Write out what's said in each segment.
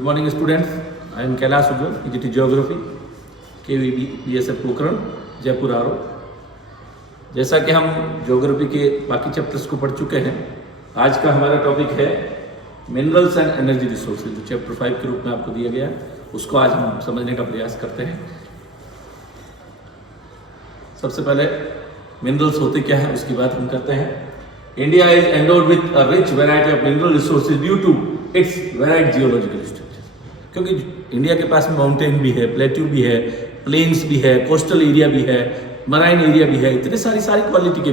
Good morning students, I am Kailash Ujjwal, EGT Geography, KVB BSF Pokhran, Jaipur आरो। जैसा कि हम ज्योग्राफी के बाकी चैप्टर्स को पढ़ चुके हैं, आज का हमारा टॉपिक है मिनरल्स एंड एनर्जी रिसोर्सेज, जो चैप्टर 5 के रूप में आपको दिया गया है, उसको आज हम समझने का प्रयास करते हैं। सबसे पहले मिनरल्स होते क्या है उसकी बात हम करते हैं। India is endowed with a rich variety of mineral resources due to its varied geological structure. क्योंकि इंडिया के पास माउंटेन भी है, प्लेट्यू भी है, प्लेन्स भी है, कोस्टल एरिया भी है, मराइन एरिया भी है, इतनी सारी क्वालिटी के,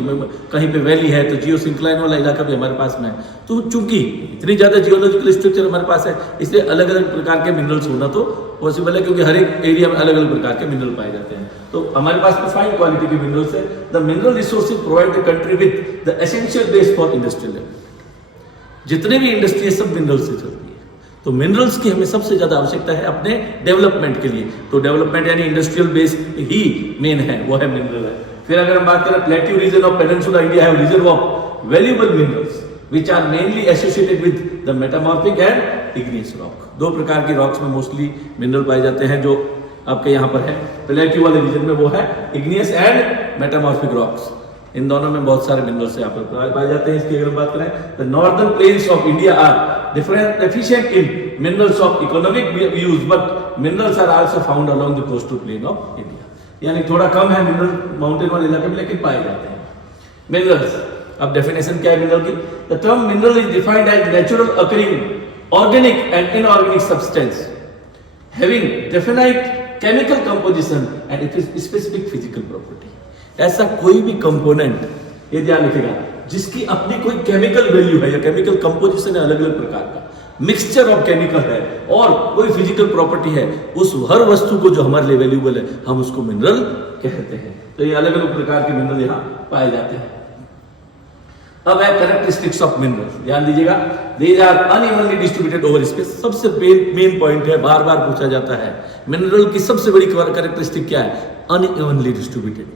कहीं पे वैली है तो जियो सिंक्लाइन वाला इलाका भी हमारे पास में है। तो चूंकि इतनी ज़्यादा जियोलॉजिकल स्ट्रक्चर हमारे पास है, इसलिए अलग अलग प्रकार के मिनरल्स होना तो पॉसिबल है, क्योंकि हर एक एरिया में अलग अलग प्रकार के मिनरल पाए जाते हैं। तो हमारे पास में फाइन क्वालिटी के मिनरल्स है। The mineral resources provide the country with the essential base for industrial development. जितने भी इंडस्ट्री है सब मिनरल्स से चलती है, तो मिनरल्स की हमें सबसे ज्यादा आवश्यकता है अपने डेवलपमेंट के लिए। तो डेवलपमेंट यानी इंडस्ट्रियल बेस ही मेन है, वो है मिनरल है। फिर अगर हम बात करें plateau region of peninsula India है reserve of valuable minerals which are mainly associated with the metamorphic and igneous rock. दो प्रकार की रॉक्स में मोस्टली मिनरल पाए जाते हैं, जो आपके यहाँ पर है प्लेट्यू वाले रीजन में, वो है इग्नियस एंड मेटामॉर्फिक रॉक्स। इन दोनों में बहुत सारे मिनरल्स यहाँ पर पाए जाते हैं। इसकी अगर हम बात करें, the northern plains of India are different efficient in minerals of economic use, but minerals are also found along the coastal plain of India. यानी थोड़ा कम है मिनरल माउंटेन वाले इलाके में, लेकिन पाए जाते हैं मिनरल्स। अब डेफिनेशन क्या है मिनरल की? The term mineral is defined as natural occurring organic and inorganic substance having definite chemical composition and specific physical property. ऐसा कोई भी कंपोनेंट, ये ध्यान रखिएगा, जिसकी अपनी कोई केमिकल वैल्यू है या केमिकल कंपोजिशन है अलग अलग प्रकार का, मिक्सचर ऑफ केमिकल है और कोई फिजिकल प्रॉपर्टी है, उस हर वस्तु को जो हमारे लिए वैल्यूएबल है हम उसको मिनरल कहते हैं। तो ये अलग अलग प्रकार के मिनरल यहाँ पाए जाते हैं। अब है कैरेक्टरिस्टिक्स ऑफ मिनरल, ध्यान दीजिएगा। These are unevenly distributed over space. सबसे मेन पॉइंट है, बार बार पूछा जाता है, मिनरल की सबसे बड़ी कैरेक्टरिस्टिक क्या है? Unevenly distributed.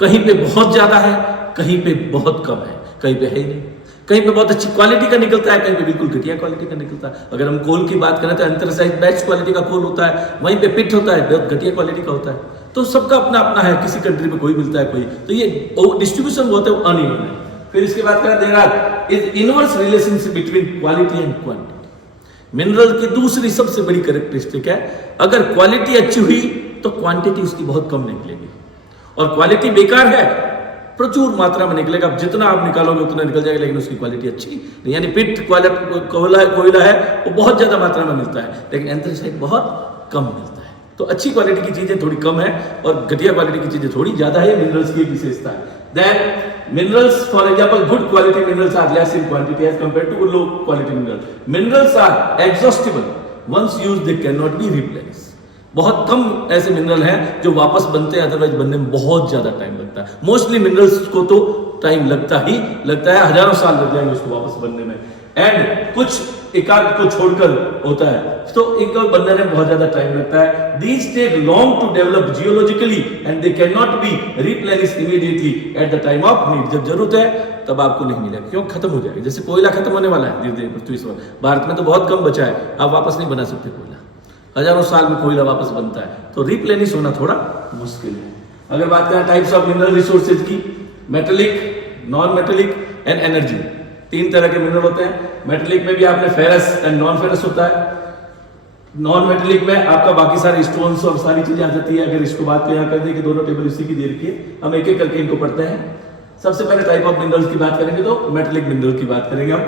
कहीं पे बहुत ज्यादा है, कहीं पे बहुत कम है, कहीं पे है ही नहीं। कहीं पे बहुत अच्छी क्वालिटी का निकलता है, कहीं पे बिल्कुल घटिया क्वालिटी का निकलता है। अगर हम कोल की बात करें तो एंथ्रासाइट बेस्ट क्वालिटी का कोल होता है, वहीं पे पिट होता है, बहुत घटिया क्वालिटी का होता है। तो सबका अपना अपना है, किसी कंट्री में कोई मिलता है कोई, तो ये डिस्ट्रीब्यूशन होता है वो अनइवन है। फिर इसके बाद करें, there are is inverse relationship between quality and quantity. Mineral की दूसरी सबसे बड़ी कैरेक्टरिस्टिक है, अगर क्वालिटी अच्छी हुई तो क्वांटिटी उसकी बहुत कम निकलेगी, और क्वालिटी बेकार है प्रचुर मात्रा में निकलेगा। जितना आप निकालोगे उतना निकल जाएगा, लेकिन उसकी क्वालिटी अच्छी नहीं। यानी पिट कोयला है वो बहुत ज्यादा मात्रा में मिलता है, लेकिन एंथ्रासाइट बहुत कम मिलता है। तो अच्छी क्वालिटी की चीजें थोड़ी कम है और घटिया क्वालिटी की चीजें थोड़ी ज्यादा है। मिनरल्स की एक विशेषता है। Then minerals, for example, good quality minerals are less in quantity as compared to low quality mineral. Minerals are exhaustible, once used they can not be replaced. बहुत कम ऐसे मिनरल हैं जो वापस बनते हैं, अदरवाइज बनने में बहुत ज्यादा टाइम लगता है। मोस्टली मिनरल्स को तो टाइम लगता है, हजारों साल लग जाएंगे उसको वापस बनने में। एंड कुछ एकाध को छोड़कर होता है तो इनको बनने में बहुत ज्यादा टाइम लगता है। These take long to develop geologically and they can not be replenished immediately at the time of need. जब जरूरत है तब आपको नहीं मिलेगा, क्यों? खत्म हो जाएगा। जैसे कोयला खत्म होने वाला है धीरे धीरे पृथ्वी से। भारत में तो बहुत कम बचा है, आप वापस नहीं बना सकते कोयला, हजारों साल में कोयला वापस बनता है, तो रिप्लेनिश होना थोड़ा मुश्किल है। अगर बात करें टाइप्स ऑफ मिनरल रिसोर्सेज की, metallic, non metallic and energy, तीन तरह के मिनरल होते हैं। मेटेलिक में भी आपने फेरस एंड नॉन फेरस होता है। नॉन मेटेलिक में आपका बाकी सारे स्टोन्स और सारी चीजें आ जाती है। अगर इसको बात को यहाँ कर दें कि दोनों टेबल इसी की दे रखी है, हम एक एक करके इनको पढ़ते हैं। सबसे पहले टाइप ऑफ मिनरल्स की बात करेंगे तो मेटेलिक मिनरल की बात करेंगे हम।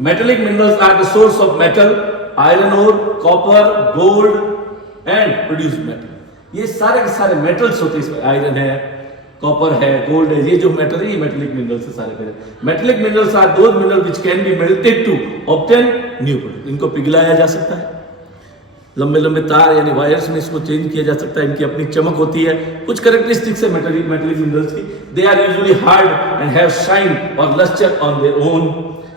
Metallic minerals are the source of metal, iron ore, copper, gold and produce metal. ये सारे के सारे मेटल्स होते हैं। इसमें आयरन है, कॉपर है, गोल्ड है, ये जो मेटल है ये मेटेलिक मिनरल्स से सारे पहले। Metallic minerals are those mineral which can be melted to obtain new product. इनको पिघलाया जा सकता है, लंबे लंबे तार यानी वायर्स में इसको चेंज किया जा सकता है। इनकी अपनी चमक होती है। कुछ कैरेक्टरिस्टिक्स है मेटेलिक मिनरल्स की। They are usually hard and have shine और lustre on their own.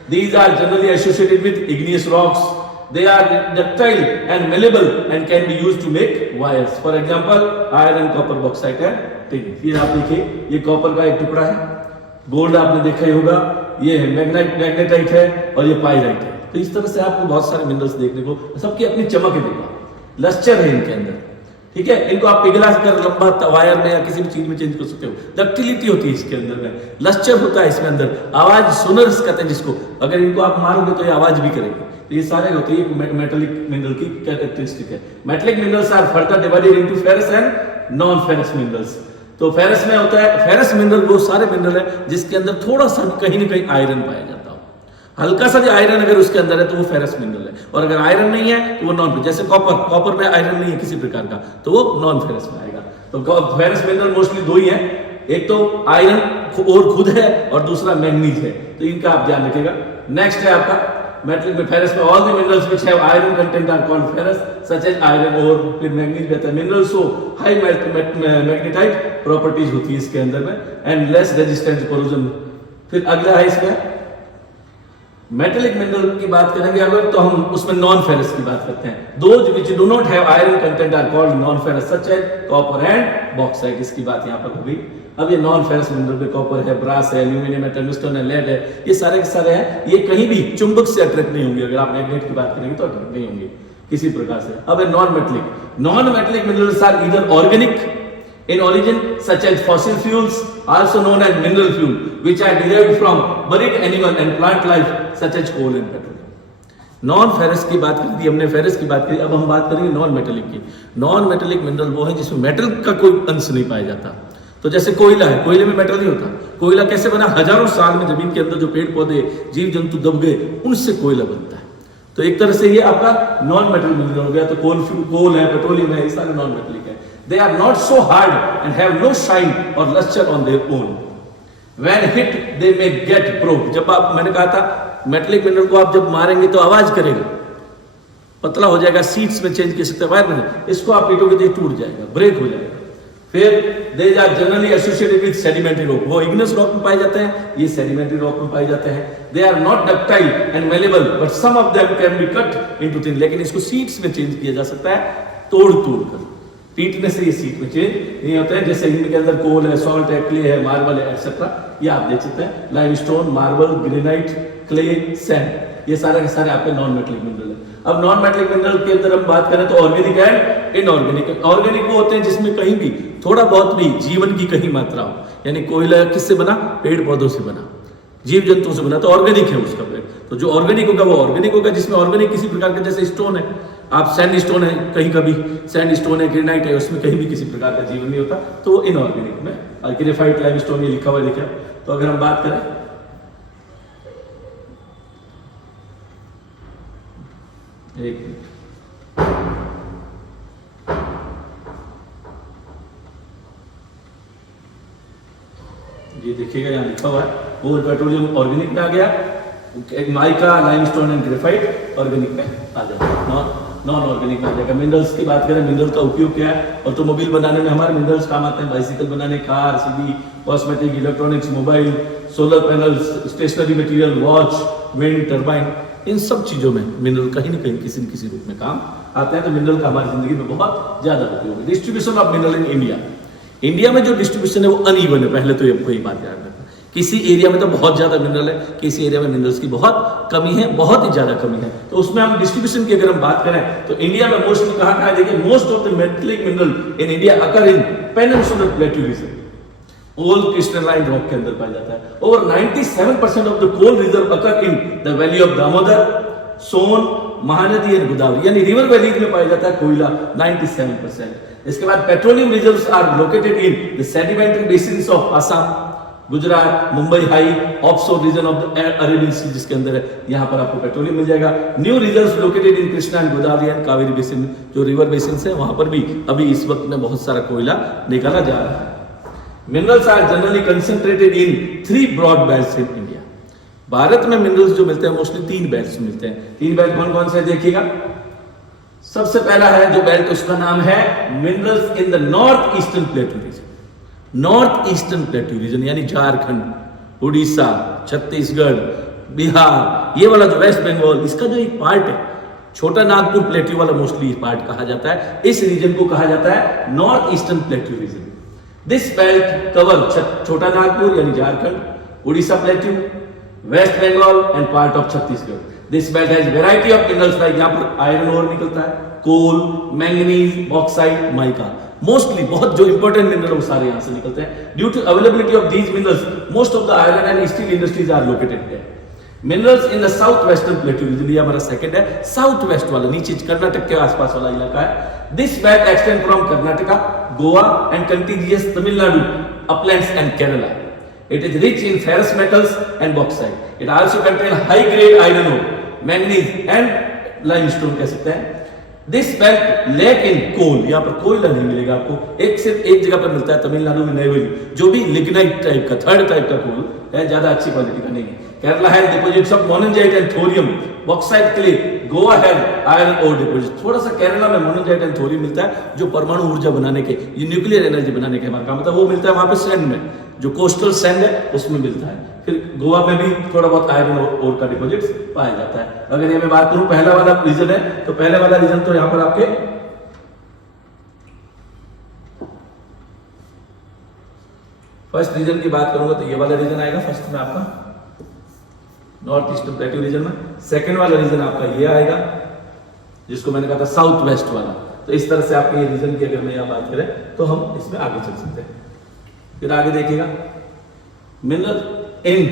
These are generally associated with igneous rocks. They are ductile and malleable and can be used to make wires. For example, iron, copper, bauxite and tin. फिर आप देखिए, ये copper का एक टुकड़ा है, gold आपने देखा ही होगा, ये है मैग्नेटाइट है और ये पाइराइट है। तो इस तरह से आपको बहुत सारे मिनरल्स देखने को, सबकी अपनी चमक है, देखो लस्टर है इनके अंदर, ठीक है। इनको आप पिघला कर लंबा वायर में या किसी भी चीज में चेंज कर सकते हो। डक्टिलिटी होती है इसके अंदर में, लस्टर होता है इसमें अंदर, आवाज सोनर्स कहते हैं जिसको, अगर इनको आप मारोगे तो ये आवाज भी करेंगे। तो ये सारे होते हैं मेटेलिक मिनरल की कैरेक्टरिस्टिक है। Metallic minerals are further divided into ferrous and non ferrous minerals. तो फेरस में होता है, फेरस मिनरल वो सारे मिनरल है जिसके अंदर थोड़ा सा कहीं ना कहीं आयरन पाया जाता हो, हल्का सा भी आयरन अगर उसके अंदर है तो वो फेरस मिनरल है, और अगर आयरन नहीं है तो वो नॉन, जैसे कॉपर में आयरन नहीं है किसी प्रकार का तो वो नॉन फेरस में आएगा। तो फेरस मिनरल मोस्टली दो ही है, एक तो आयरन और खुद है और दूसरा मैंगनीज है, तो इनका आप ध्यान रखिएगा। नेक्स्ट है आपका मेटलिक में, फेरस में all the minerals which have iron content are called ferrous such as iron और, फिर मैंगनीज कहता है minerals so high magnetite properties होती है इसके अंदर में and less resistant to corrosion. फिर अगला है इसमें मेटेलिक मिनरल की बात करेंगे अगर तो हम उसमें नॉन फेरस की बात करते हैं। Those which do not have iron content are called non ferrous such as copper and bauxite, इसकी बात यहां पर हो गई। अब ये नॉन फेरस मिनरल में कॉपर है, ब्रास है, एल्यूमिनियम है, टंगस्टन है, लेड है, ये सारे के सारे हैं, ये कहीं भी चुंबक से अट्रैक्ट नहीं होंगे। अगर आप मैग्नेट की बात करेंगे तो अट्रैक्ट नहीं होंगे किसी प्रकार से। अब है non metallic minerals are either organic in origin such as fossil fuels also known as mineral fuel which are derived from buried animal and plant life such as coal and petroleum। Non ferrous की बात करी थी हमने, ferrous की बात करी, अब हम बात करेंगे नॉन मेटेलिक की। नॉन मेटेलिक मिनरल वो है जिसमें मेटल का कोई अंश नहीं पाया जाता। तो जैसे कोयला है, कोयले में मेटल नहीं होता। कोयला कैसे बना? हजारों साल में जमीन के अंदर जो पेड़ पौधे जीव जंतु दब गए उनसे कोयला बनता है। तो एक तरह से ये आपका नॉन मेटल मिनरल हो गया। तो कोल है, पेट्रोलियम है, ये सारे नॉन मेटेलिक है। They are not so hard and have no shine or luster on their own. When hit, they may get broke. जब आप, मैंने कहा था मेटेलिक मिनरल को आप जब मारेंगे तो आवाज करेगा, पतला हो जाएगा, सीट्स में चेंज कर सकते हैं वायर में, इसको आप पीटोगे तो टूट जाएगा, ब्रेक हो जाएगा। फिर they are generally associated with sedimentary rock, वो igneous rock में पाए जाते हैं, ये sedimentary rock में पाए जाते हैं। They are not ductile and malleable, but some of them can be cut into thin, लेकिन इसको सीट्स में चेंज किया जा सकता है तोड़ कर, पीटने से ये सीट में चेंज नहीं होते हैं। जैसे इनके अंदर कोल है, सॉल्ट है, क्ले है, मार्बल है, एक्सेट्रा, ये आप देख सकते हैं। Limestone, marble, granite, clay, sand, ये सारे के सारे आपके नॉन मेटेलिक मिनरल है। अब नॉन मेटेलिक मिनरल के अंदर हम बात करें तो ऑर्गेनिक एंड इनऑर्गेनिक। ऑर्गेनिक वो होते हैं जिसमें कहीं भी थोड़ा बहुत भी जीवन की कहीं मात्रा हो, यानी कोयला किससे बना? पेड़ पौधों से बना, जीव जंतुओं से बना, तो ऑर्गेनिक है उसका पेड़। तो जो ऑर्गेनिक होगा वो ऑर्गेनिक होगा जिसमें ऑर्गेनिक किसी प्रकार का, जैसे स्टोन है, आप सैंड स्टोन है, कहीं का भी सैंड स्टोन है, ग्रेनाइट है, उसमें कहीं भी किसी प्रकार का जीवन नहीं होता, तो वो इनऑर्गेनिक में। ग्रेफाइट, लाइमस्टोन ये लिखा हुआ है, देखिए। तो अगर हम बात करें एक मिनट, ये देखिएगा यहाँ लिखा हुआ है, वो पेट्रोलियम ऑर्गेनिक में आ गया, mica, limestone and graphite organic में आ जाएगा, नॉन ऑर्गेनिक में आ जाएगा। मिनरल्स की बात करें, मिनरल का उपयोग क्या है? ऑटोमोबाइल बनाने में हमारे मिनरल्स काम आते हैं, बाइसिकल बनाने, car, CD, cosmetic, electronics, mobile, solar panels, stationery material, watch, wind turbine, इन सब चीजों में मिनरल कहीं ना कहीं किसी न किसी रूप में काम आते हैं। तो मिनरल का हमारी जिंदगी में बहुत ज्यादा उपयोग है। Distribution of mineral in India, India में जो डिस्ट्रीब्यूशन है वो अनइवन है। पहले तो आपको ये बात याद रखना, किसी एरिया में तो बहुत ज्यादा मिनरल है, किसी एरिया में मिनरल्स की बहुत कमी है, बहुत ही ज्यादा कमी है। तो उसमें हम डिस्ट्रीब्यूशन की अगर हम बात करें तो इंडिया में मोस्टली कहाँ है? देखिए, most of the metallic mineral in India occur in peninsular plateau region, old crystalline rock के अंदर पाया जाता है। Over 97% of the coal reserve occur in the valley of Damodar, Son, Mahanadi and Godavari, यानी रिवर वैलीज में पाया जाता है कोयला 97%। इसके बाद petroleum reserves are located in the sedimentary basins of Assam, Gujarat, Mumbai high, offshore region of the Arabian sea, जिसके अंदर है, यहाँ पर आपको पेट्रोलियम मिल जाएगा। New reserves located in Krishna and Godavari and Kaveri basin, जो रिवर बेसिन है वहां पर भी अभी इस वक्त में बहुत सारा कोयला निकाला जा रहा है। Minerals are generally concentrated in 3 broad belts in India. भारत में मिनरल्स जो मिलते हैं मोस्टली 3 बेल्ट्स मिलते हैं। 3 बेल्ट कौन कौन से देखिएगा। सबसे पहला है जो बेल्ट, उसका नाम है minerals in the north eastern plateau region. North eastern plateau region यानी झारखंड, उड़ीसा, छत्तीसगढ़, बिहार, ये वाला जो वेस्ट बंगाल, इसका जो एक पार्ट है, छोटा नागपुर प्लेटू वाला मोस्टली पार्ट कहा जाता है, इस रीजन को कहा जाता है north eastern plateau region. This belt cover Chota Nagpur यानी Jharkhand, Orissa plateau, West Bengal and part of Chhattisgarh. This belt has variety of minerals like यहाँ पर आयरन ओर निकलता है, coal, manganese, bauxite, mica. Mostly बहुत जो इंपॉर्टेंट मिनरल वो सारे यहाँ से निकलते हैं। Due to availability of these minerals most of the iron and steel industries are located there. Minerals in the south western plateau region, ये हमारा सेकंड है, साउथ वेस्ट वाला, नीचे कर्नाटक के आसपास वाला इलाका है। This belt extend from Karnataka, Goa and contiguous Tamil Nadu, uplands and Kerala. It is rich in ferrous metals and bauxite. It also contains high grade iron ore, manganese and limestone कह सकते हैं। This belt lack in coal, यहाँ पर कोयला नहीं मिलेगा आपको, सिर्फ एक जगह पर मिलता है तमिलनाडु में नेवेली, जो भी लिग्नाइट टाइप का, थर्ड टाइप का कोल है, ज्यादा अच्छी क्वालिटी का नहीं है। Kerala has deposits of monazite and thorium, bauxite clay. Goa has iron ore deposit. थोड़ा सा केरला में मोनोजाइट एंड थोरियम मिलता है, जो परमाणु ऊर्जा बनाने के, ये न्यूक्लियर एनर्जी बनाने के हमारा काम होता है, वो मिलता है वहां पे सैंड में, जो कोस्टल सैंड है उसमें मिलता है। फिर गोवा में भी थोड़ा बहुत आयरन ओर का डिपॉजिट्स पाया जाता है। अगर ये मैं बात करूं पहला वाला रीजन है, तो पहले वाला रीजन तो यहां पर आपके फर्स्ट रीजन की बात करूंगा तो ये वाला रीजन आएगा फर्स्ट में आपका, नॉर्थ ईस्टर्न प्लेटू रीजन में। सेकंड वाला रीजन आपका ये आएगा, जिसको मैंने कहा था साउथ वेस्ट वाला। तो इस तरह से आपके ये रीजन की अगर मैं यहां बात करें तो हम इसमें आगे चल सकते हैं। फिर आगे देखिएगा mineral in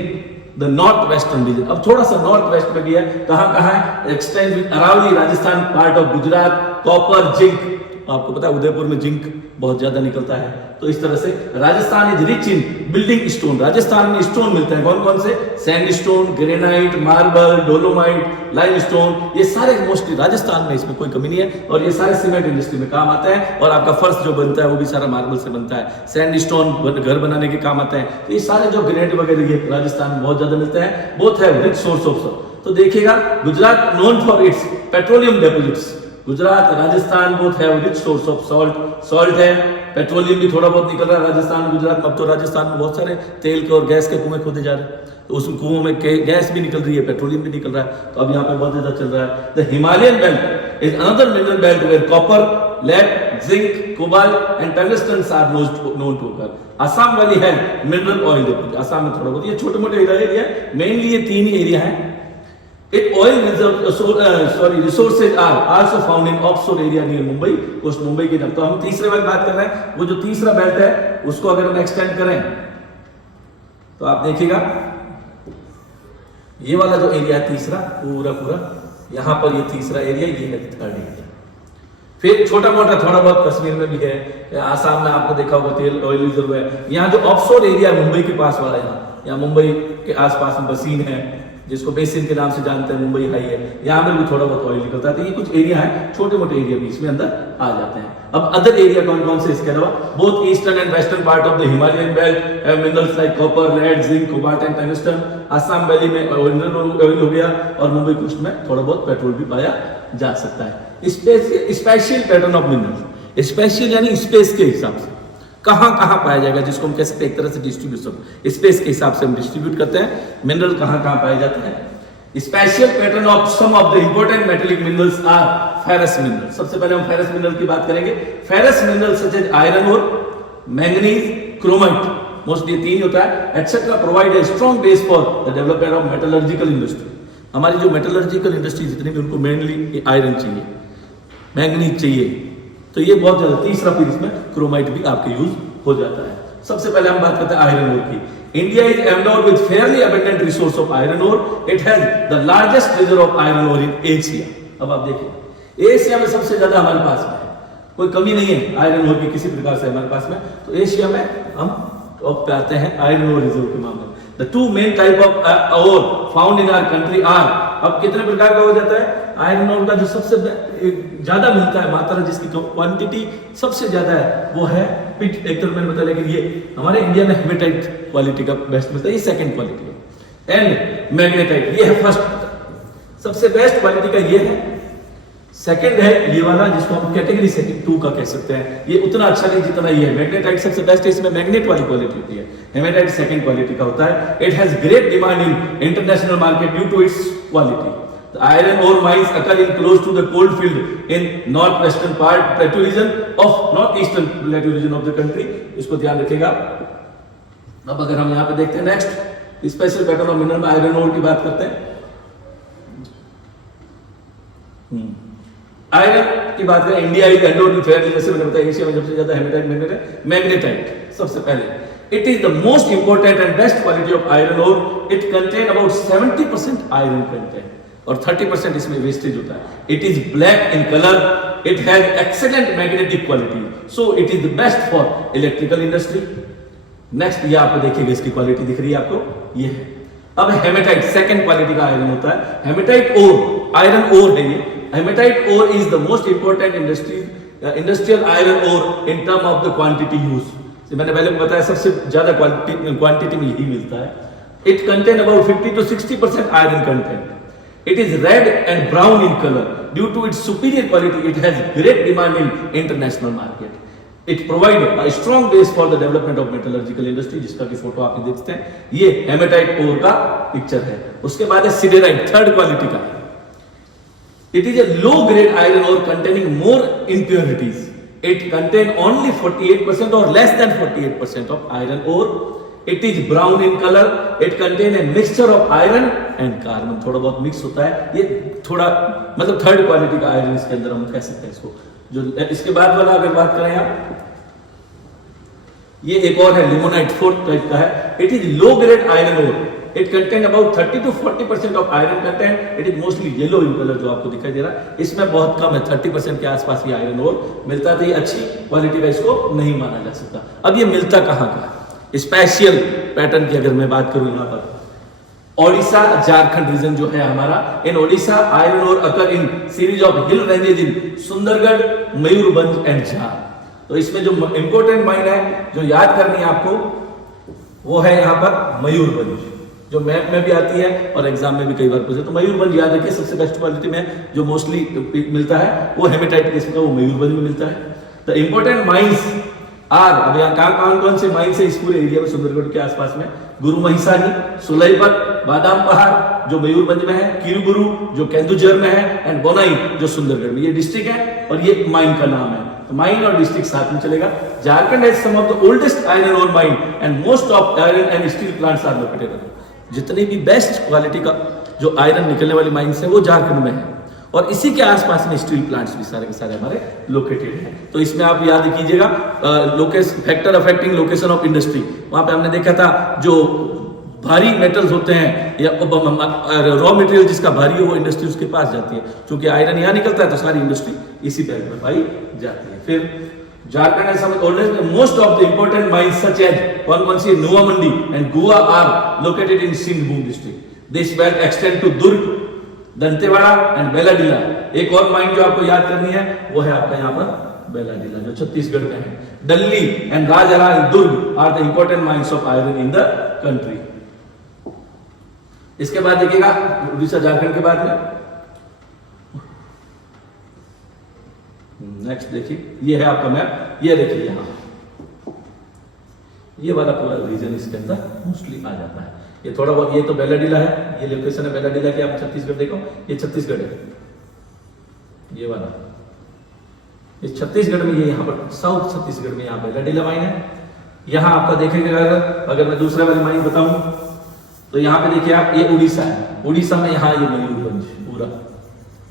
the north western region. अब थोड़ा सा नॉर्थ वेस्ट में भी है, कहां कहां है, extend with Aravalli, Rajasthan, part of Gujarat, copper, zinc. आपको पता है उदयपुर में जिंक बहुत ज्यादा निकलता है। तो इस तरह से Rajasthan is rich in building stone. Rajasthan में स्टोन मिलते हैं, कौन कौन से, sandstone, granite, marble, dolomite, limestone, ये सारे मोस्टली राजस्थान में, इसमें कोई कमी नहीं है। और ये सारे सीमेंट इंडस्ट्री में काम आते हैं। और आपका फर्श जो बनता है वो भी सारा मार्बल से बनता है। सैंडस्टोन घर बनाने के काम आते हैं। तो ये सारे जो ग्रेनाइट वगैरह ये राजस्थान में बहुत ज्यादा मिलते हैं। बोथ है रिच सोर्स ऑफ सॉल्ट। तो देखिएगा Gujarat known for its petroleum deposits. Gujarat, Rajasthan both है रिच सोर्स ऑफ सॉल्ट है, पेट्रोलियम भी थोड़ा बहुत निकल रहा है राजस्थान, गुजरात में। अब तो राजस्थान में बहुत सारे तेल के और गैस के कुएं खोदे जा रहे हैं, तो उस कुओं में गैस भी निकल रही है, पेट्रोलियम भी निकल रहा है। तो अब यहाँ पे बहुत ज्यादा चल रहा है। The Himalayan belt is another mineral belt where copper, lead, zinc, cobalt and tungsten are known to occur. Assam वाली है मिनरल ऑयल डिपॉजिट, असम में थोड़ा बहुत, ये छोटे मोटे एरिया है, मेनली ये तीन ही एरिया है। It oil resources are also found in offshore area near Mumbai, coast Mumbai की तरफ। तो हम तीसरे वाली बात कर रहे हैं, वो जो तीसरा बेल्ट है उसको अगर हम एक्सटेंड करें तो आप देखिएगा ये वाला जो एरिया है तीसरा, पूरा यहां पर, ये तीसरा एरिया, ये है थर्ड एरिया। फिर छोटा मोटा थोड़ा बहुत कश्मीर में भी है, आसाम में आपको देखा होगा तेल ऑयल रिजर्व है। यहाँ जो ऑफशोर एरिया मुंबई के पास वाला है, यहाँ मुंबई के आसपास में बसीन है, जिसको बेसिन के नाम से जानते हैं, मुंबई हाई है, यहाँ पर भी थोड़ा बहुत ऑयल निकलता है। तो ये कुछ एरिया है, छोटे मोटे एरिया भी इसमें अंदर आ जाते हैं। अब अदर एरिया कौन कौन से इसके अलावा, both eastern and western part of the Himalayan belt have minerals like copper, lead, zinc, cobalt and tungsten. Assam valley में ऑयल हो गया, और मुंबई कोस्ट में थोड़ा बहुत पेट्रोल भी पाया जा सकता है। Special pattern of minerals, special यानी स्पेस के हिसाब से कहां कहां पाया जाएगा, जिसको हम कह सकते हैं एक तरह से डिस्ट्रीब्यूशन, स्पेस के हिसाब से हम डिस्ट्रीब्यूट करते हैं मिनरल कहां कहां पाए जाते हैं। Special pattern of some of the important metallic minerals are ferrous mineral. सबसे पहले हम फेरस मिनरल की बात करेंगे। Ferrous mineral such as iron और मैंगनीज, क्रोमाइट, मोस्टली तीन होता है, etcetera, provide a strong base for the development of metallurgical industry. हमारी जो मेटलर्जिकल इंडस्ट्री जितनी भी, उनको मेनली आयरन चाहिए, मैंगनीज चाहिए। तो ये बहुत ज्यादा। तीसरा फिर इसमें क्रोमाइट भी आपके यूज हो जाता है। सबसे पहले हम बात करते हैं आयरन ओर की। India is endowed with fairly abundant resource of iron ore. It has the largest reserve of iron ore in Asia. अब आप देखिए एशिया में सबसे ज्यादा हमारे पास में है, कोई कमी नहीं है आयरन ओर की किसी प्रकार से हमारे पास में। तो एशिया में हम टॉप पे आते हैं आयरन ओर रिजर्व के मामले में। The two main type of ore found in our country are, अब कितने प्रकार का हो जाता है आयरन ओर का, जो सबसे ज्यादा मिलता है, मात्रा जिसकी क्वांटिटी सबसे ज्यादा है वो है पिट। एक तरफ मैंने बताया, लेकिन ये हमारे इंडिया में हेमेटाइट क्वालिटी का बेस्ट मिलता है, ये सेकंड क्वालिटी है। एंड मैग्नेटाइट ये है फर्स्ट, सबसे बेस्ट क्वालिटी का ये है। सेकंड है ये वाला, जिसको हम कैटेगरी सेटिंग 2 का कह सकते हैं, ये उतना अच्छा नहीं जितना ये है। मैग्नेटाइट सबसे बेस्ट है, इसमें मैग्नेट वाली क्वालिटी होती है। हेमेटाइट सेकंड क्वालिटी का होता है। It has great demand in international market due to its quality. The iron ore mines occur in close to the coal field in northwestern part plateau region of northeastern plateau region of the country। इसको ध्यान रखिएगा। अब अगर हम यहाँ पे देखते हैं next special pattern of mineral में आयरन ओर की बात करते हैं। आयरन की बात करें, India is endowed with Fairlie, जैसे मैंने बताया एशिया में सबसे ज्यादा हेमेटाइट मैग्नेटाइट सबसे पहले। It is the most important and best quality of iron ore. It contain about 70% iron content और 30% इसमें वेस्टेज होता है। It is black in colour, it has excellent magnetic quality, so it is the best for electrical industry. Next ये आपको देखिएगा, इसकी quality दिख रही है आपको, ये है। अब हेमेटाइट सेकंड क्वालिटी का आयरन होता है। हेमेटाइट ओर, आयरन ओर है ये। Hematite ore is the most important industrial iron ore in term of the quantity use. मैंने पहले बताया सबसे ज्यादा क्वांटिटी में यही मिलता है। It contain about 50 to 60% iron content. It is red and brown in colour due to its superior quality. It has great demand in international market. It provide a strong base for the development of metallurgical industry, जिसका की photo आप देखते हैं, ये hematite ओर का picture है। उसके बाद है सिडेराइट, थर्ड क्वालिटी का। It is a low grade iron ore containing more impurities. It contain only 48% or less than 48% of iron ore. It is brown in color. It contain a mixture of iron and carbon. थोड़ा बहुत mix होता है ये, थोड़ा मतलब third quality का iron इसके अंदर हम कह सकते हैं इसको। जो इसके बाद वाला अगर बात करें आप, ये एक और है लिमोनाइट, फोर्थ टाइप का है। It is low grade iron ore. It contain about 30 to 40% of iron content. It is mostly yellow in color, जो आपको दिखाई दे रहा है। इसमें बहुत कम है, 30% के आसपास ये आयरन ओर मिलता है, तो ये अच्छी क्वालिटी का इसको नहीं माना जा सकता। अब ये मिलता कहाँ का, स्पेशल पैटर्न की अगर मैं बात करूं यहाँ पर, ओडिशा झारखंड रीजन जो है हमारा, in Odisha iron ore occur in series of hill ranges in Sundargarh, Mayurbhanj and Jhar. तो इसमें जो इंपोर्टेंट माइन है जो याद करनी है आपको, वो है यहाँ पर मयूरभंज, जो मैप में भी आती है और एग्जाम में भी कई बार पूछे। तो मयूरभंज याद रखिए, सबसे बेस्ट क्वालिटी में जो मोस्टली मिलता है वो हेमेटाइट किस्म का, वो मयूरभंज में मिलता है। द इंपॉर्टेंट माइंस आर, अब यहाँ कौन से माइंस है इस पूरे एरिया में, सुंदरगढ़ के आसपास में, गुरु महिसानी, सुलईपत, बादाम पहाड़ जो मयूरभंज में है, किरुगुरु जो केंदुझर में है, एंड बोनाई जो सुंदरगढ़ में। ये डिस्ट्रिक्ट है और ये माइन का नाम है, तो माइन और डिस्ट्रिक्ट साथ में चलेगा। Jharkhand has some of the oldest iron ore mine and most of iron and steel plants are located. जितनी भी बेस्ट क्वालिटी का जो आयरन निकलने वाली माइंस है वो झारखंड में है, और इसी के आसपास में स्टील प्लांट्स भी सारे के सारे हमारे लोकेटेड हैं। तो इसमें आप याद कीजिएगा factor affecting location of industry, वहां पे हमने देखा था जो भारी मेटल्स होते हैं या रॉ मटेरियल जिसका भारी हो वो इंडस्ट्री उसके पास जाती है। क्योंकि आयरन यहाँ निकलता है तो सारी इंडस्ट्री इसी बेल्ट में पाई जाती है। फिर झारखंड है some oldest, most of the important mines such as कौन सी नुआ मंडी and Goa are located in Singhbhum district. This belt extend to Durg, Dantewada and Bailadila. एक और माइन जो आपको याद करनी है वो है आपका यहाँ पर बेलाडीला जो छत्तीसगढ़ में है। Dalli and Rajhara and Durg are the important mines of iron in the country. इसके बाद देखिएगा उड़ीसा झारखंड के बाद में नेक्स्ट देखिए, ये है आपका मैप, ये देखिए यहाँ ये वाला पूरा रीजन इसके अंदर मोस्टली आ जाता है। ये थोड़ा बहुत, ये तो बेलाडीला है, ये लोकेशन है बेलाडीला की, आप छत्तीसगढ़ देखो, ये छत्तीसगढ़ है, ये वाला इस छत्तीसगढ़ में, ये यहाँ पर साउथ छत्तीसगढ़ में यहाँ बेलाडीला माइन है। यहाँ आपका देखेगा अगर मैं दूसरा वाली माइन बताऊं तो यहाँ पे देखिए आप, ये उड़ीसा है, उड़ीसा में यहाँ ये मयूरभंज पूरा,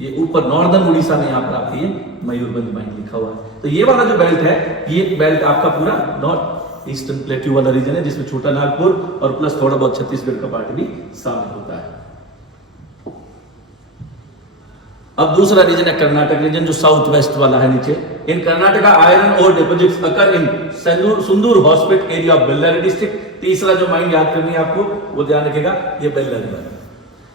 ये ऊपर नॉर्दर्न उड़ीसा में यहाँ पर आपके ये मयूरभंज माइन लिखा हुआ है। तो ये वाला जो बेल्ट है, ये बेल्ट आपका पूरा नॉर्थ ईस्टर्न प्लेट्यू वाला रीजन है, जिसमें छोटा नागपुर और प्लस थोड़ा बहुत छत्तीसगढ़ का पार्ट भी शामिल होता है। अब दूसरा रीजन है कर्नाटक रीजन, जो साउथ वेस्ट वाला है नीचे। In Karnataka iron ore deposits occur in Sandur Hospet area of Bellary district. तीसरा जो माइन याद करनी है आपको वो ध्यान रखिएगा, ये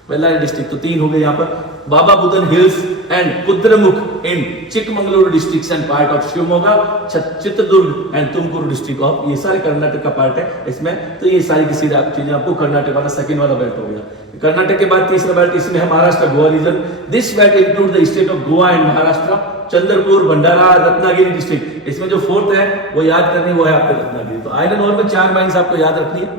बेल्लारी डिस्ट्रिक्ट। तो तीन हो गए यहाँ पर, Baba Budan hills and Kudremukh in Chikmagalur district and part of Shivamogga, Chitradurga and Tumakuru district of, ये सारे कर्नाटक का पार्ट है इसमें। तो ये सारी की सीधी चीजें आपको कर्नाटक वाला सेकंड वाला बेल्ट हो गया। कर्नाटक के बाद तीसरा बेल्ट इसमें है Maharashtra Goa region. This belt include the state of Goa and Maharashtra, Chandrapur, Bhandara, Ratnagiri district. इसमें जो फोर्थ है वो याद करनी, वो है आपके रत्नागिरी। तो आयरन ओर में चार माइंस आपको याद रखनी है,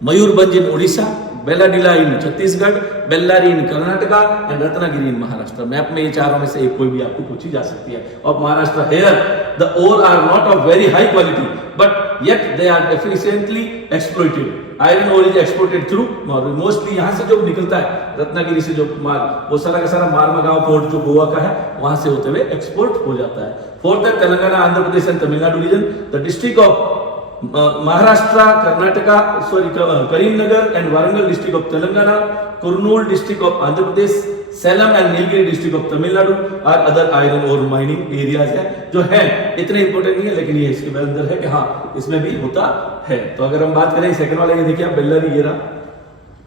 Mayurbhanj in Orissa, Bailadila in Chhattisgarh, Bellary in Karnataka and Ratnagiri in Maharashtra. Map में ये चारों में से एक कोई भी आपको पूछी जा सकती है। और Maharashtra here the ore are not of very high quality but yet they are efficiently exploited. Iron ore is exported through mostly यहाँ से जो निकलता है रत्नागिरी से जो माल वो सारा का सारा मारमगांव पोर्ट जो गोवा का है वहां से होते हुए एक्सपोर्ट हो जाता है। फोर्थ है Telangana, Andhra Pradesh and Tamil Nadu region. The district of Maharashtra, Karnataka, Karimnagar and Warangal district of Telangana, Kurnool district of Andhra Pradesh, Salem and Nilgiri district of Tamil Nadu are other iron ore mining areas है जो है इतने important नहीं है लेकिन ये इसके अंदर है कि हाँ इसमें भी होता है। तो अगर हम बात करें सेकंड वाले ये देखिए आप बेल्लारी ये रहा,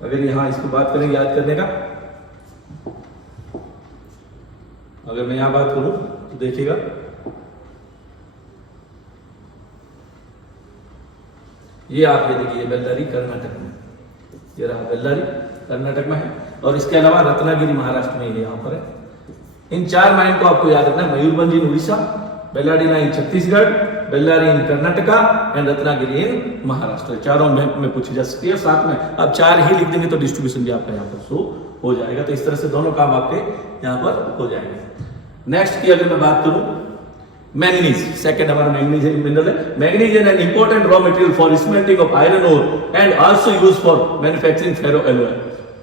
अगर यहाँ इसको बात करें याद करने का, अगर मैं यहाँ बात करूं तो देखिएगा ये आप ये देखिए बेल्लारी कर्नाटक में, ये रहा बेल्लारी कर्नाटक में है और इसके अलावा रत्नागिरी महाराष्ट्र में यहाँ पर है। इन चार माइन को आपको याद रखना है, Mayurbhanj in Orissa, Bellary in Chhattisgarh, Bellary in Karnataka and Ratnagiri in Maharashtra. चारों में पूछी जा सकती है। साथ में आप चार ही लिख देंगे तो डिस्ट्रीब्यूशन भी आपका यहाँ पर शो हो जाएगा। तो इस तरह से दोनों काम आपके यहाँ पर हो जाएंगे। नेक्स्ट की अगर मैं बात करूं मैंगनीज, सेकंड हमारा मैंगनीज मिनरल है। Manganese is an important raw material for smelting of iron ore and also use for manufacturing ferro alloy.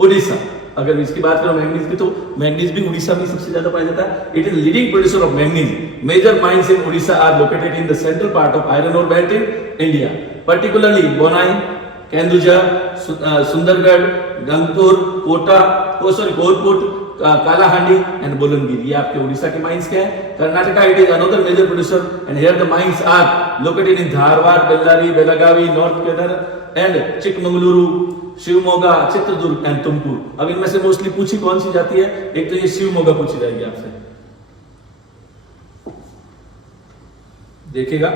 Odisha, अगर इसकी बात करें मैंगनीज की तो मैंगनीज भी उड़ीसा में सबसे ज्यादा पाया जाता है। It is leading producer of manganese. Major mines in Orissa are located in the central part of iron ore belt in India, particularly Bonai, Kendujhar, Sundargarh, Gangpur, Koraput, Kalahandi and Bolangir, ये आपके उड़ीसा के माइंस के हैं। Karnataka it is another major producer and here the mines are located in Dharwad, Bellary, Belagavi, north Kerala and Chikmagalur, Shivamogga, Chitradurga and Tumkur. अब इनमें से mostly पूछी कौन सी जाती है, एक तो ये शिवमोगा पूछी जाएगी आपसे, देखिएगा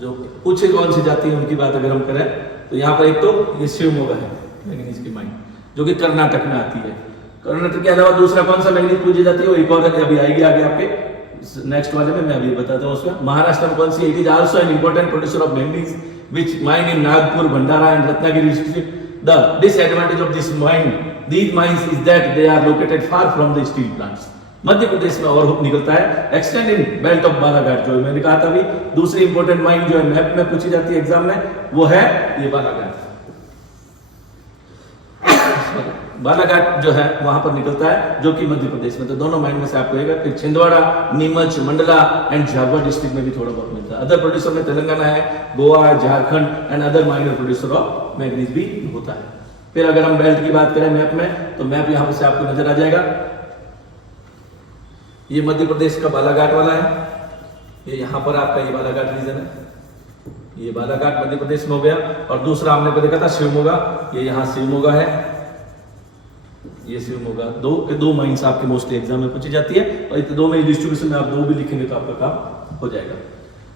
जो पूछे कौन सी जाती है उनकी बात अगर हम करें तो यहाँ पर एक तो ये शिवमोगा है मैंगनीज की माइन जो कि कर्नाटक में आती है। कर्नाटक के अलावा दूसरा कौन सा मैंगनीज पूछी जाती है वो एक और अभी आएगी आगे आपके नेक्स्ट वाले में, मैं अभी बताता हूँ उसका। महाराष्ट्र में कौन सी, it is also an important producer of manganese which mine in Nagpur, Bhandara and Ratnagiri district. The disadvantage of this mine, these mines is that they are located far from the steel plants. Madhya Pradesh में और निकलता है, extend in belt of Balaghat, जो मैंने कहा था अभी दूसरी इंपॉर्टेंट माइन जो है मैप में पूछी जाती है एग्जाम में, वो है ये बालाघाट। बालाघाट जो है वहां पर निकलता है जो कि मध्य प्रदेश में। तो दोनों माइन में से आपको आएगा। फिर छिंदवाड़ा, नीमच, मंडला एंड झाबुआ डिस्ट्रिक्ट में भी थोड़ा बहुत मिलता है। अदर प्रोड्यूसर में तेलंगाना है, Goa, Jharkhand and other minor producer of manganese भी होता है। फिर अगर हम बेल्ट की बात करें मैप में तो मैप यहां से आपको नजर आ जाएगा। ये मध्य प्रदेश का बालाघाट वाला है, ये यहाँ पर आपका ये बालाघाट रीजन है, ये बालाघाट मध्य प्रदेश में हो गया। और दूसरा हमने को देखा था शिवमोगा, ये यहाँ शिवमोगा है, ये शिवमोगा। दो माइंस आपके मोस्टली एग्जाम में पूछी जाती है और इन दो में डिस्ट्रीब्यूशन में आप दो भी लिखेंगे तो आपका काम हो जाएगा।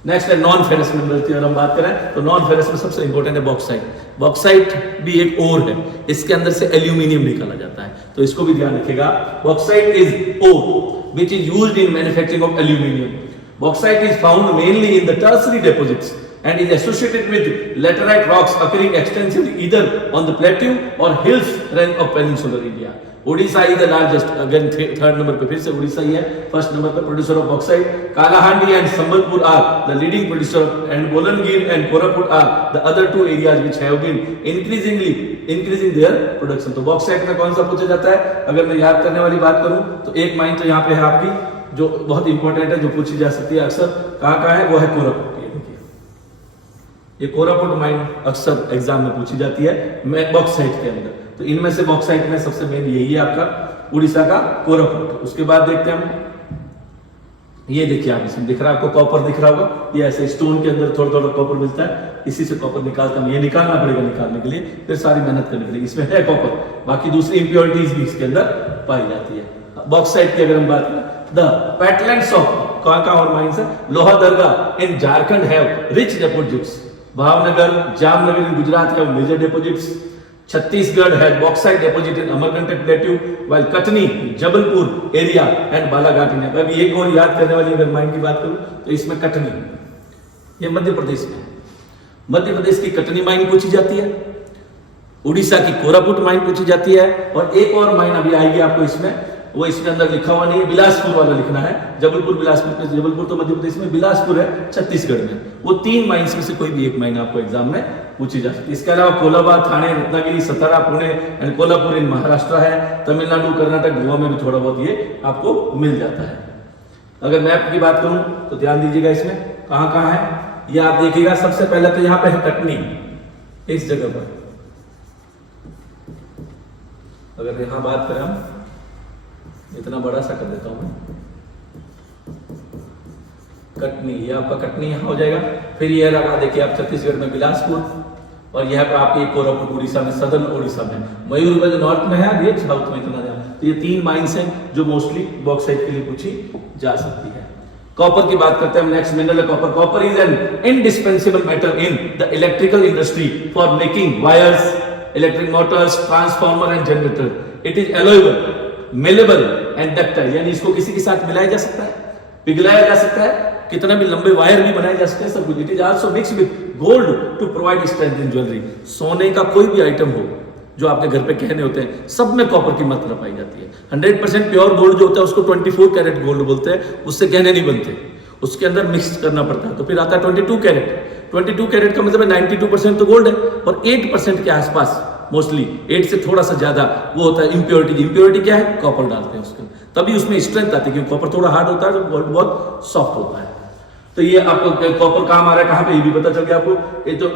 नेक्स्ट है नॉन फेरस मिनरल की अगर हम बात करें तो नॉन फेरस में सबसे इंपॉर्टेंट है बॉक्साइट। बॉक्साइट भी एक ओर है, इसके अंदर से एल्यूमिनियम निकाला जाता है, तो इसको भी ध्यान रखिएगा। Bauxite is ore which is used in manufacturing of aluminium. Bauxite is found mainly in the tertiary deposits and is associated with laterite rocks occurring extensively either on the plateau or hills range of peninsular India. Odisha is the largest, again third number पे फिर से उड़ीसा ही है, first number पे producer of bauxite. Kalahandi and Sambalpur are the leading producer and Bolangir and Koraput are the other two areas which have been increasing their production. तो bauxite में कौन सा पूछा जाता है, अगर मैं याद करने वाली बात करूं तो एक माइन तो यहाँ पे है आपकी जो बहुत इंपॉर्टेंट है, जो पूछी जा सकती है अक्सर, कहाँ है, वो है कोरापुट। ये कोरापुट माइन अक्सर एग्जाम में पूछी जाती है बॉक्साइट के अंदर। तो इनमें से बॉक्साइट में सबसे मेन यही है आपका उड़ीसा का कोरापुट। उसके बाद देखते हैं हम, ये देखिए आप इसमें दिख रहा है आपको कॉपर दिख रहा होगा, ये ऐसे स्टोन के अंदर थोड़ा थोड़ा कॉपर मिलता है, इसी से कॉपर निकालता हूं। ये निकालना पड़ेगा, निकालने के लिए फिर सारी मेहनत करनी पड़ेगी। इसमें है कॉपर, बाकी दूसरी इंप्योरिटीज भी इसके अंदर पाई जाती है। बॉक्साइट की अगर हम बात करें, द पेटलैंड्स ऑफ कहाँ और माइंस है, Lohardaga in Jharkhand have rich deposits, Bhavnagar, Jamnagar in Gujarat have major deposits, Chhattisgarh has bauxite deposit in Amarkantak plateau, while Katni, Jabalpur area and Balaghat in. अभी एक और याद करने वाली अगर माइन की बात करूं तो इसमें कटनी, ये मध्य प्रदेश में, मध्य प्रदेश की कटनी माइन पूछी जाती है, उड़ीसा की कोरापुट माइन पूछी जाती है, और एक और माइन अभी आएगी आपको इसमें, वो इसके अंदर लिखा हुआ नहीं है, बिलासपुर वाला लिखना है। जबलपुर बिलासपुर, जबलपुर तो मध्य प्रदेश में, बिलासपुर है छत्तीसगढ़ में। वो 3 माइंस में से कोई भी एक माइन आपको एग्जाम में पूछी जा सकती है। इसके अलावा कोलाबा, थाने, रत्नागिरी, सतारा, पुणे एंड कोल्हापुर इन महाराष्ट्र है। तमिलनाडु, कर्नाटक, गोवा में भी थोड़ा बहुत ये आपको मिल जाता है। अगर मैप की बात करूं तो ध्यान दीजिएगा इसमें कहां कहां है ये आप देखिएगा। सबसे पहले तो यहां पे है कटनी, इस जगह पर। अगर यहां बात करें हम, इतना बड़ा सा कर देता हूं मैं, कटनी, ये आपका कटनी यहां हो जाएगा। फिर ये रहा देखिए आप छत्तीसगढ़ में बिलासपुर, और यह आपके कोरापुट उड़ीसा में, सदर्न उड़ीसा में। मयूरभंज नॉर्थ में है, ये साउथ में इतना ध्यान। तो ये 3 माइंस हैं जो मोस्टली बॉक्साइट के लिए पूछी जा सकती है। कॉपर की बात करते हैं हम। नेक्स्ट मिनरल है copper. Copper is an indispensable metal in the electrical industry for making wires, electric Motors, transformer and generator. It is allowable, malleable and ductile, यानी इसको किसी के साथ मिलाया जा सकता है, पिघलाया जा सकता है, कितना भी लंबे वायर भी बनाए जा सकते हैं, सब कुछ। It is also mix with gold to provide strength in jewellery. सोने का कोई भी आइटम हो जो आपके घर पे कहने होते हैं, सब में कॉपर की मात्रा पाई जाती है। 100% प्योर गोल्ड जो होता है उसको 24 कैरेट गोल्ड बोलते हैं, उससे गहने नहीं बनते, उसके अंदर मिक्स करना पड़ता है। तो फिर आता है 22 कैरेट। 22 कैरेट का मतलब है 92% तो गोल्ड है, और 8% के आसपास, मोस्टली 8 से थोड़ा सा ज्यादा, वो होता है इम्प्योरिटी। इम्प्योरिटी क्या है? कॉपर डालते हैं उसके, तभी उसमें स्ट्रेंथ आती है, क्योंकि कॉपर थोड़ा हार्ड होता है तो गोल्ड बहुत सॉफ्ट होता है। तो ये आपको कॉपर काम आ रहा है कहां पे, ये भी पता चल गया आपको। ये तो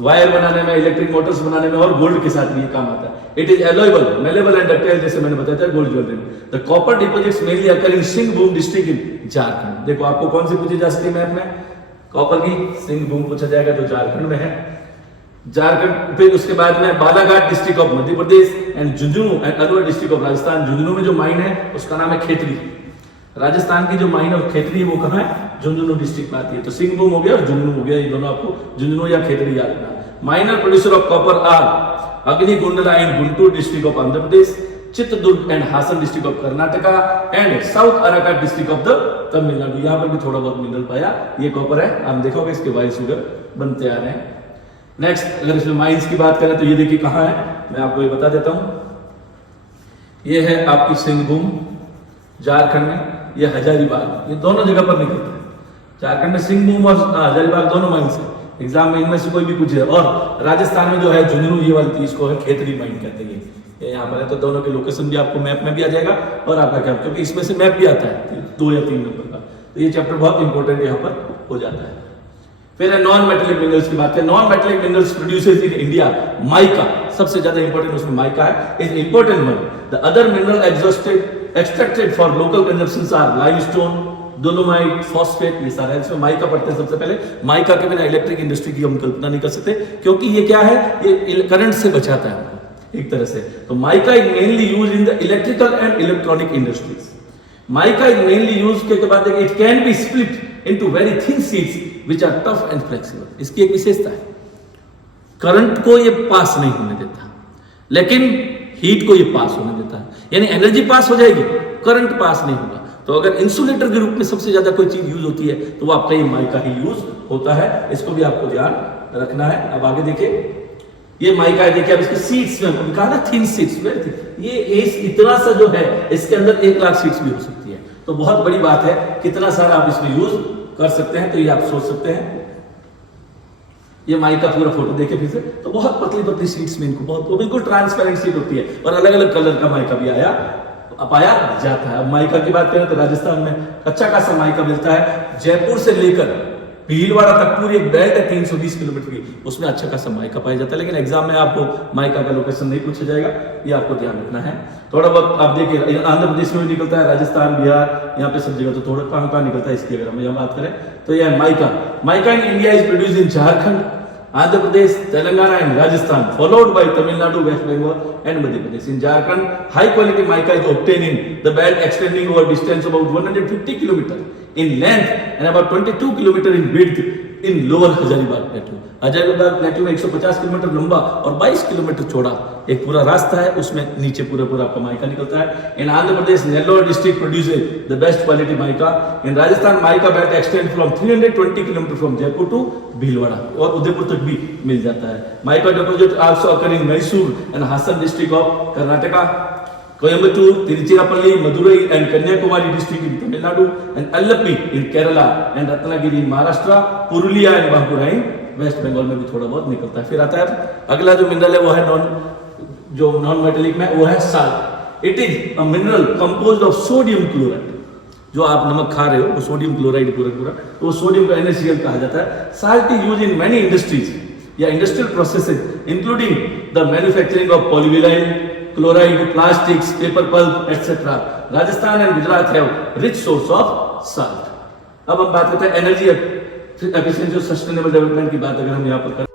वायर बनाने में, इलेक्ट्रिक मोटर्स बनाने में, और गोल्ड के साथ भी ये काम आता है। It is allowable, malleable and ductile, जैसे मैंने बताया था गोल्ड ज्वेलरी में। The copper deposits mainly occur in Singhbhum district in Jharkhand. देखो आपको कौन सी पूछी जा सकती है मैप में, कॉपर की सिंहभूम पूछा जाएगा जो झारखंड में है। झारखंड, फिर उसके बाद में Balaghat district of Madhya Pradesh and Jhunjhunu and Alwar district of Rajasthan. Jhunjhunu में जो माइन है उसका नाम है खेतरी। राजस्थान की जो माइन और खेतरी है वो कहां है? झुंझुनू डिस्ट्रिक्ट में आती है। तो सिंहभूम हो गया और झुंझुनू हो गया, ये दोनों आपको झुंझुनू या खेतरी याद रखना। Minor producer of copper are Agnigundala in Guntur district of Andhra Pradesh, Chitradurga and Hassan district of Karnataka and south Arcot district of the Tamil Nadu. यहाँ पर भी थोड़ा बहुत मिनरल पाया, ये कॉपर है। आप देखोगे इसके वाइस फिगर बनते आ रहे हैं। नेक्स्ट, अगर इसमें माइंस की बात करें तो ये देखिए कहां है, मैं आपको ये बता देता हूं। ये है आपकी सिंहभूम झारखंड में, ये हजारीबाग, ये दोनों जगह पर निकलता है। झारखंड में सिंहभूम और हजारीबाग दोनों माइंस है। एग्जाम में इनमें से कोई भी पूछे। और राजस्थान में जो है झुंझुनू, ये वाली इसको है खेतरी माइन कहते हैं। ये यहाँ पर है, तो दोनों के लोकेशन भी आपको मैप में भी आ जाएगा, और आपका क्या, क्योंकि इसमें से मैप भी आता है 2 या 3 नंबर का। तो ये चैप्टर बहुत इंपॉर्टेंट यहाँ पर हो जाता है। फिर है नॉन मेटेलिक मिनरल्स की बात है। Non metallic minerals produces in India, mica सबसे ज्यादा इंपॉर्टेंट उसमें माइका है, is important one. The other mineral extracted for local consumption are limestone, dolomite, phosphate, ये सारा है। इसमें माइका पढ़ते हैं सबसे पहले। माइका के बिना इलेक्ट्रिक इंडस्ट्री की हम कल्पना नहीं कर सकते, क्योंकि ये क्या है, ये करंट से बचाता है हमको एक तरह से। तो mica is mainly use in the electrical and electronic industries. Mica is mainly use के बाद it can be split into very thin sheets which are tough and flexible. इसकी एक विशेषता है, करंट को ये पास नहीं होने देता, लेकिन हीट को ये पास होने देता है। यानी एनर्जी पास हो जाएगी, करंट पास नहीं होगा। तो अगर इंसुलेटर के रूप में सबसे ज्यादा कोई चीज यूज होती है तो वो आपका ये माइका ही यूज होता है। इसको भी आपको ध्यान रखना है। अब आगे देखिए, ये माइका है, देखिए अब इसके सीट्स में कहा ना थिन सीट्स में, ये इतना सा जो है इसके अंदर 1 लाख सीट्स भी हो सकती है। तो बहुत बड़ी बात है, कितना सारा आप इसमें यूज कर सकते हैं, तो ये आप सोच सकते हैं। ये माइका पूरा फोटो देखे फिर से, तो बहुत पतली पतली सीट्स में इनको बहुत, बिल्कुल ट्रांसपेरेंट सीट होती है, और अलग अलग कलर का माइका भी पाया जाता है। अब माइका की बात करें तो राजस्थान में अच्छा खासा माइका मिलता है। जयपुर से लेकर भीलवाड़ा तक पूरी एक बेल्ट है 320 किलोमीटर की, उसमें अच्छा खासा माइका पाया जाता है। लेकिन एग्जाम में आपको माइका का लोकेशन नहीं पूछा जाएगा, ये आपको ध्यान रखना है। थोड़ा बहुत आप देखिए, आंध्र प्रदेश में भी निकलता है, राजस्थान, बिहार, यहाँ पे सब जगह। तो थोड़ा कहाँ निकलता है इसकी अगर हम यहाँ बात करें तो यह mica. Mica in India is produce in Jharkhand, Andhra Pradesh, Telangana and Rajasthan, followed by Tamil Nadu, West Bengal and Madhya Pradesh. In Jharkhand, high quality mica is obtained in the belt extending over distance about 150 km in length and about 22 km in width in lower Hazaribagh Plateau. Hazaribagh प्लेटू में 150 kilometre लंबा और 22 kilometre चौड़ा एक पूरा रास्ता है, उसमें नीचे पूरा आपका माइका निकलता है। In Andhra Pradesh Nellore district produces the best quality mica. In Rajasthan mica belt extend from 320 kilometre from Jaipur to Bhilwara, और उदयपुर तक भी मिल जाता है। Mica deposit also occur in Mysore and Hassan district of Karnataka. Coimbatore, Tiruchirappalli, Madurai and Kanyakumari district in Tamil Nadu, and Allappi in Kerala, and Ratnagiri in Maharashtra, Purulia and Bankura in West Bengal में भी थोड़ा बहुत निकलता है। फिर आता है अगला जो मिनरल है वो है नॉन मेटेलिक में, वो है salt. It is a mineral composed of sodium chloride. जो आप नमक खा रहे हो वो सोडियम क्लोराइड पूरा वो सोडियम का NaCl कहा जाता है। Salt is use in many industries या industrial processes including the manufacturing of polyvinyl chloride, plastics, paper pulp etcetera. Rajasthan and Gujarat have rich source of salt. अब हम बात करते हैं एनर्जी एफिशिएंसी और सस्टेनेबल डेवलपमेंट की बात अगर हम यहाँ पर करें